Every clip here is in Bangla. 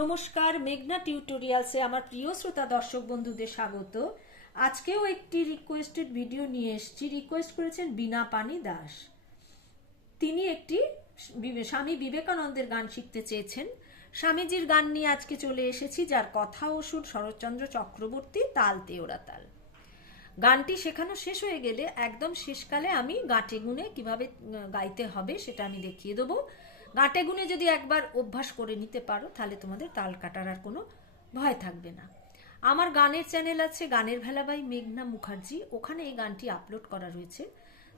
নমস্কার, মেঘনা টিউটোরিয়ালসে আমার প্রিয় শ্রোতা দর্শক বন্ধুদের স্বাগত। আজকেও একটি রিকোয়েস্টেড ভিডিও নিয়ে এসেছি। রিকোয়েস্ট করেছেন বীণা পানি দাস। তিনি একটি স্বামী বিবেকানন্দের গান শিখতে চেয়েছেন। স্বামীজির গান নিয়ে আজকে চলে এসেছি, যার কথা ও সুর শরৎচন্দ্র চক্রবর্তী, তাল তেওড়া তাল। গানটি শেখানো শেষ হয়ে গেলে একদম শেষকালে আমি গাঁটে গুনে কিভাবে গাইতে হবে সেটা আমি দেখিয়ে দেবো। গাঁটে গুনে যদি একবার অভ্যাস করে নিতে পারো তাহলে তোমাদের তাল কাটার আর কোনো ভয় থাকবে না। আমার গানের চ্যানেল আছে গানের ভেলা বাই মেঘনা মুখার্জি, ওখানে এই গানটি আপলোড করা রয়েছে।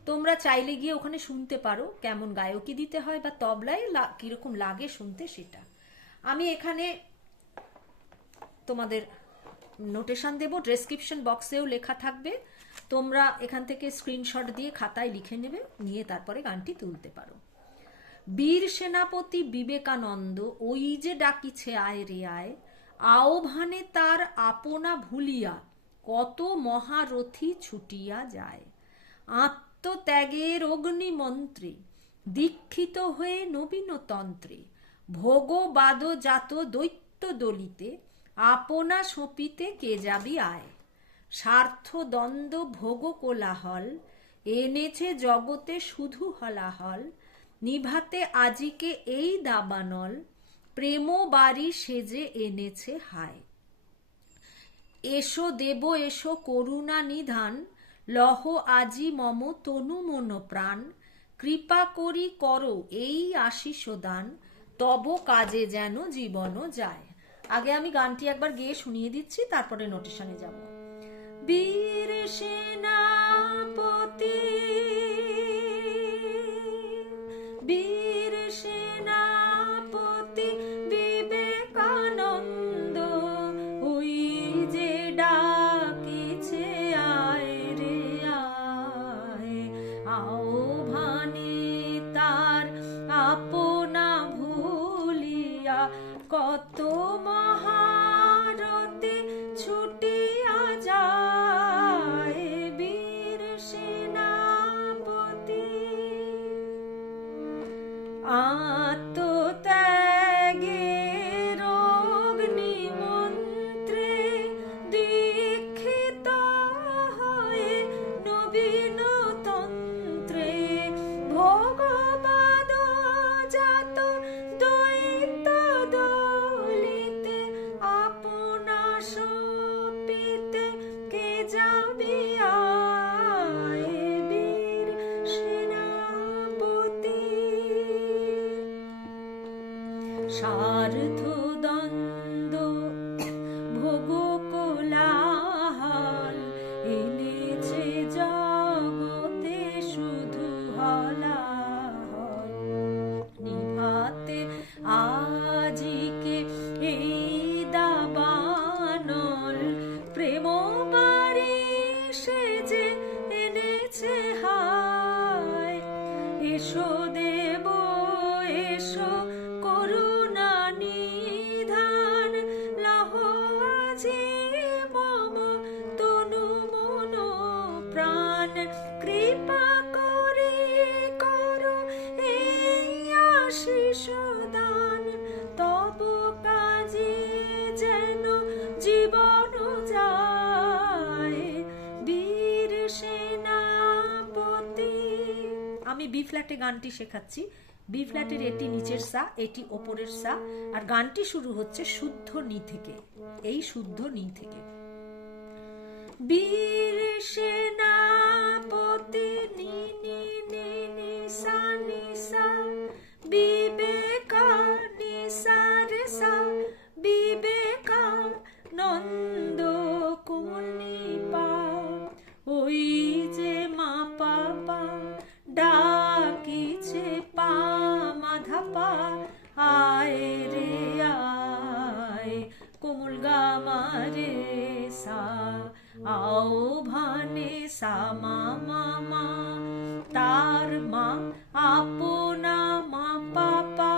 তোমরা চাইলে গিয়ে ওখানে শুনতে পারো কেমন গায়কি দিতে হয় বা তবলায় কিরকম লাগে শুনতে সেটা। আমি এখানে তোমাদের নোটেশন দেব, ডেসক্রিপশন বক্সেও লেখা থাকবে। তোমরা এখান থেকে স্ক্রিনশট দিয়ে খাতায় লিখে নেবে, নিয়ে তারপরে গানটি তুলতে পারো। বীর সেনাপতি বিবেকানন্দ ওই যে ডাকিছে আয় রে আয়, আহ্বানে তার আপনা ভুলিয়া কত মহারথী ছুটিয়া যায়। আত্মত্যাগের অগ্নিমন্ত্রে দীক্ষিত হয়ে নবীনতন্ত্রে, ভোগবাদ জাত দৈত্য দলিতে আপনা সপিতে কে যাবি আয়। স্বার্থ দ্বন্দ্ব ভোগ কোলাহল এনেছে জগতে শুধু হলাহল, নিভাতে আজিকে এই দাবানল প্রেম বাড়ি সেজে এনেছে হায়। এসো দেব এসো করুণা নিধান, লহ আজি মম তনু মন প্রাণ, কৃপা করি করো এই আশিস দান, তব কাজে যেন জীবন যায়। আগে আমি গানটি একবার গেয়ে শুনিয়ে দিচ্ছি, তারপরে নোটেশনে যাব। বীর সেনাপতি বীর সেনাপতি বিবেকানন্দ ওই যে ডাকিছে আয় রে আয়, আহ্বানে তার আপনা ভুলিয়া কত মহারথী ছুটিয়া যায়। বীর সেনাপতি আত্মত্যাগের অগ্নিমন্ত্রে দীক্ষিত হয়ে নবীনতন্ত্রে, ভোগবাদ জাত দৈত্য দলিতে আপনা সপিতে কে যাবি আয়। বীর সেনাপতি স্বার্থ দ্বন্দ্ব ভোগ কোলাহল এনেছে জগতে শুধু হলাহল, নিভাতে আজিকে এই দাবানল প্রেম বাড়ি সেজে এনেছে হায়। এসো দেব এসো করুণা নিধান, লহ আজি মম তনু মন প্রাণ, কৃপা করে করো এই আশিস দান, তব কাজে যেন জীবন যায়। বীর সেনাপতি। আমি বি ফ্ল্যাটে গানটি শেখাচ্ছি। বি ফ্ল্যাটের এটি নিচের সা, এটি ওপরের সা, আর গানটি শুরু হচ্ছে শুদ্ধ নি থেকে, এই শুদ্ধ নি থেকে। বীর সেনাপতি নি নি নি নি সা নি সা, বিবেকা নি সা রে সা, বিবেকানন্দ কোমল নি পা, ওই যে মা পাপা ডাকিছে পা মাধা পা আয় রে আয়, কোমল গা মা রে সা, আহ্বানে সা মা মা মা, তার মা আপনা মা পাপা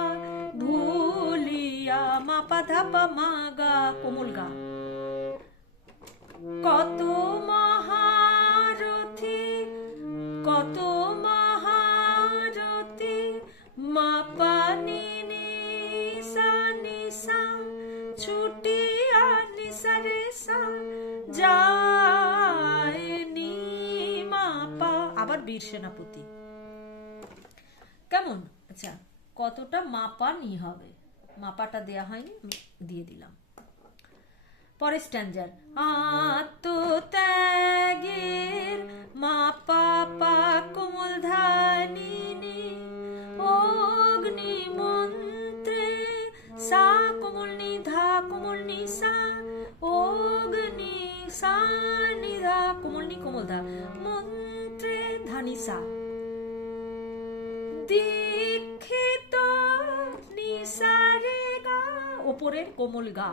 ভুলিয়া মা পা ধা পা মা গা কোমল গা। কত মহারথী কত মহারথী মা পা নি নি সা নি সা বীর সেনাপতি। কেমন? আচ্ছা, কতটা মাপা নি হবে, মাপাটা দেয়া হয়নি, আমি দিয়ে দিলাম। পরের স্ট্যান্জার, আত্মত্যাগের মাপা পা কোমল ধানি নি, অগ্নি মন্ত্রে সা কোমল নি ধা কোমল নি সা, অগ্নি সা নি ধা কোমল নি কোমল ধা, মন্ত্রে ধানি সা, দীক্ষিত নিসারে গা, ওপরের কোমল গা,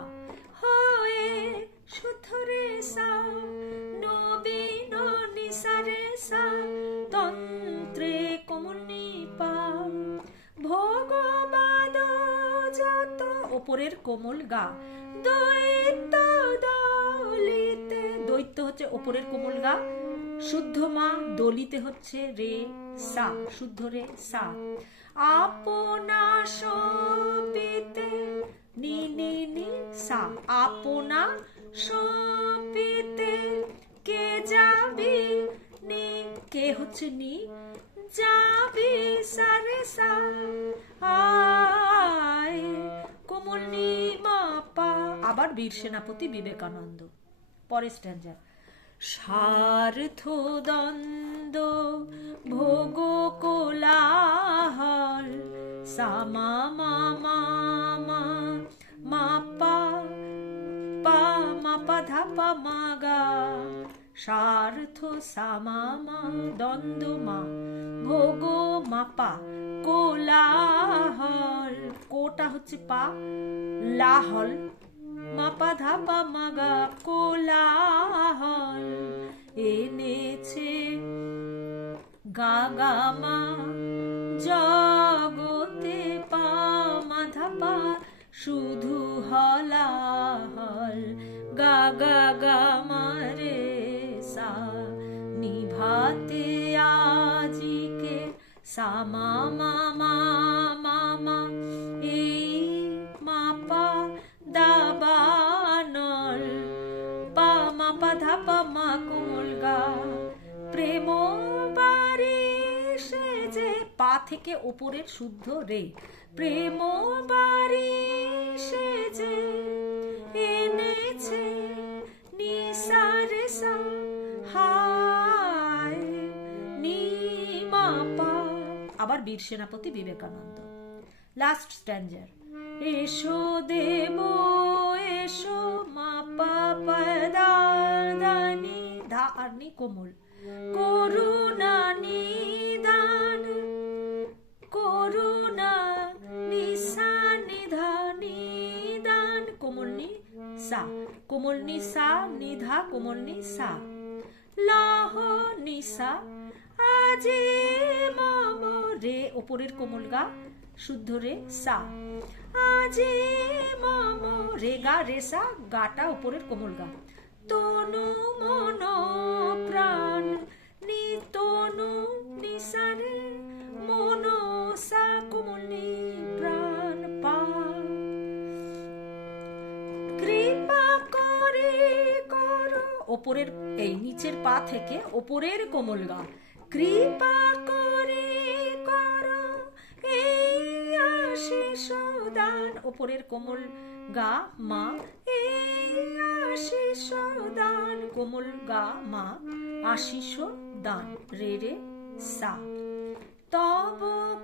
হয়ে শুদ্ধ রে সা, নবীন নিসারে সা, তন্ত্রে কোমল নি পা, ভোগবাদ যত, ওপরের কোমল গা, দৈত্য দলিতে, দৈত্য হচ্ছে ওপরের কোমল গা, শুদ্ধ মা, দলিতে হচ্ছে রে সা, শুদ্ধ রে সা, আপনা সপিতে নি নি নি সা, আপনা সপিতে কে যাবি নি, কে হচ্ছে নি, যাবি সারে সা, আয় কোমল নি মাপা, আবার বীর সেনাপতি বিবেকানন্দ। পরের স্ট্যান্জার, স্বার্থ দ্বন্দ্ব ভোগ কোলাহল, সামা মামা মাপা পা মাপা ধাপা মাগা, স্বার্থ সামা দ্বন্দ্ব মা, ভোগ মাপা কোলাহল, কোটা হচ্ছে পা, লাহল, মাপা ধাপা মাগা কোলাহল, এনেছে গাগামা জগতে পা মাধাপা শুধু হলাহল, গাগা গামা রে সা, নিভাতে আজিকে সামা মামা মামা, এই মাপা দাবানল, পা মাপা ধাপা মা কোমল গা, প্রেম বাড়ি সে যে, পা থেকে ওপরের শুদ্ধ রে, প্রেম বাড়ি সে যে, এনেছে নিসারে সা, হায় নি মাপা, আবার বীর সেনাপতি বিবেকানন্দ। লাস্ট স্ট্যান্জার, এসো দেব এসো মাপা পদানি ধা আর নি কোমল, করুণা নিদান, করুণা নিসা নিধা নিদান, কোমল নি সা, কোমল নি সা নিধা কোমল নি সা, লাহ নিসা আজি মম রে, ওপরের কোমল গা, শুদ্ধ রে সা, আজি মম রে গা রে সা, গাটা উপরের কোমল গা, তনু মন প্রাণ নি, তনু নিসারে মন সা কোমল নি প্রাণ পা, কৃপা করে করো, ওপরের এই নিচের পা থেকে ওপরের কোমল গা, কৃপা করে করো এই আশিস দান, ওপরের কোমল গা মা, এই আশিস দান, কোমল গা মা, আশিস দান রে রে সা, তব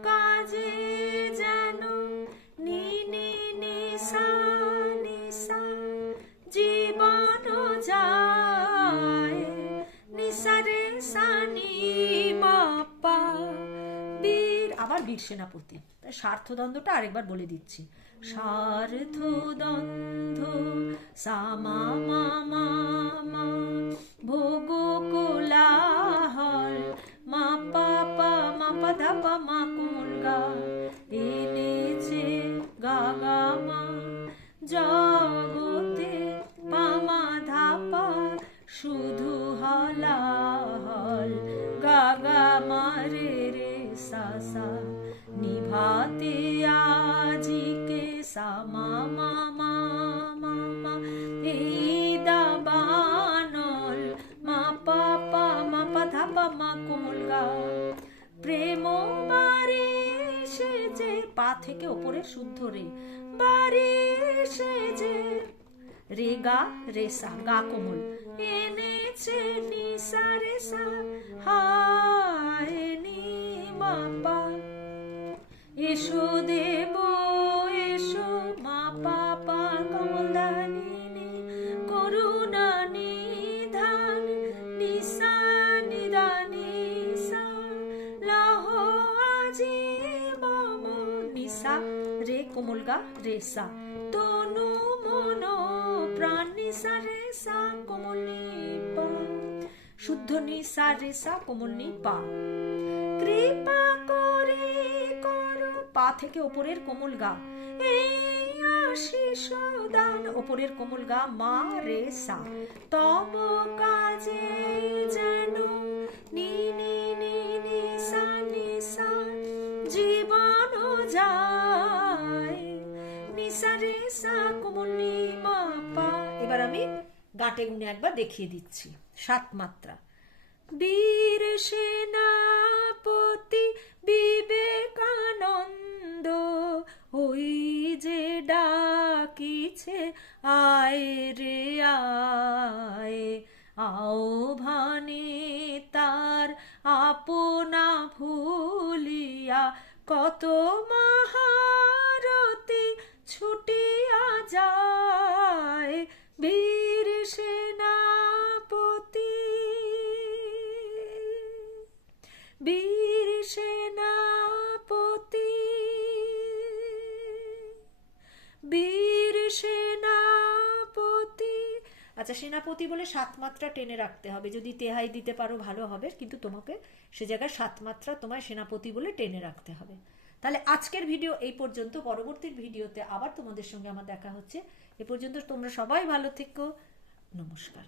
কাজে যেন নি নি নি সা নিসা, জীবন যায় নিসারে সা নি মাপা, বীর, আবার বীর সেনাপতি। তাই স্বার্থদ্বন্দ্বটা আরেকবার বলে দিচ্ছি, স্বার্থদ্বন্দ্ব সামা মামা মা, ভোগ কোলাহল, মাপা পা মাপা ধাপা মা কোমল গা, এনেছে গাগা মা জগতে পামা ধাপা শুধু হলাহল, গাগা মারে রে সা সা, নিভাতে আজিকে সামা মামা মামা, এই দাবানল, মাপা পা মাপা ধাপা মা কোমল গা। থেকে ওপরের শুদ্ধ রে, বাড়ি সেজে রে গা রে সা, গা কোমল, এনেছে নি সা রে সা, হায় নি মা পা, এসো দেব এসো মা পা পা কমল দানি নি, করুণা নিধান নিসা নিদানি সা, লাহ আজি মম নিসা রে কোমল গা রে সা, তনু মন প্রাণ নিসা রে সা কোমল নি পা, শুদ্ধ নিসা রে সা কোমল নি পা, কৃপা করে করো পা থেকে ওপরের কোমল গা, এই আশিস দান ওপরের কোমল গা মা রে সা, তব কাজে যেন নি নি নি নি সা নি সা, জীবন যায় নিসা রে সা কোমল নি মা পা। এবার আমি গাঁটে গুনে একবার দেখিয়ে দিচ্ছি 7 মাত্রা। বীর সেনাপতি বিবেকানন্দ ওই যে ডাকিছে আয় রে আয়, আহ্বানে তার আপনা ভুলিয়া কত মহারথী ছুটিয়া যায়, বীর সেনাপতি বীর সেনাপতি বীর সেনাপতি। আচ্ছা, সেনাপতি বলে 7 মাত্রা টেনে রাখতে হবে, যদি তেহাই দিতে পারো ভালো হবে, কিন্তু তোমাকে সে জায়গায় 7 মাত্রা তোমায় সেনাপতি বলে টেনে রাখতে হবে। তাহলে আজকের ভিডিও এই পর্যন্ত, পরবর্তী ভিডিওতে আবার তোমাদের সঙ্গে আমার দেখা হচ্ছে। এ পর্যন্ত তোমরা সবাই ভালো থেকো, নমস্কার।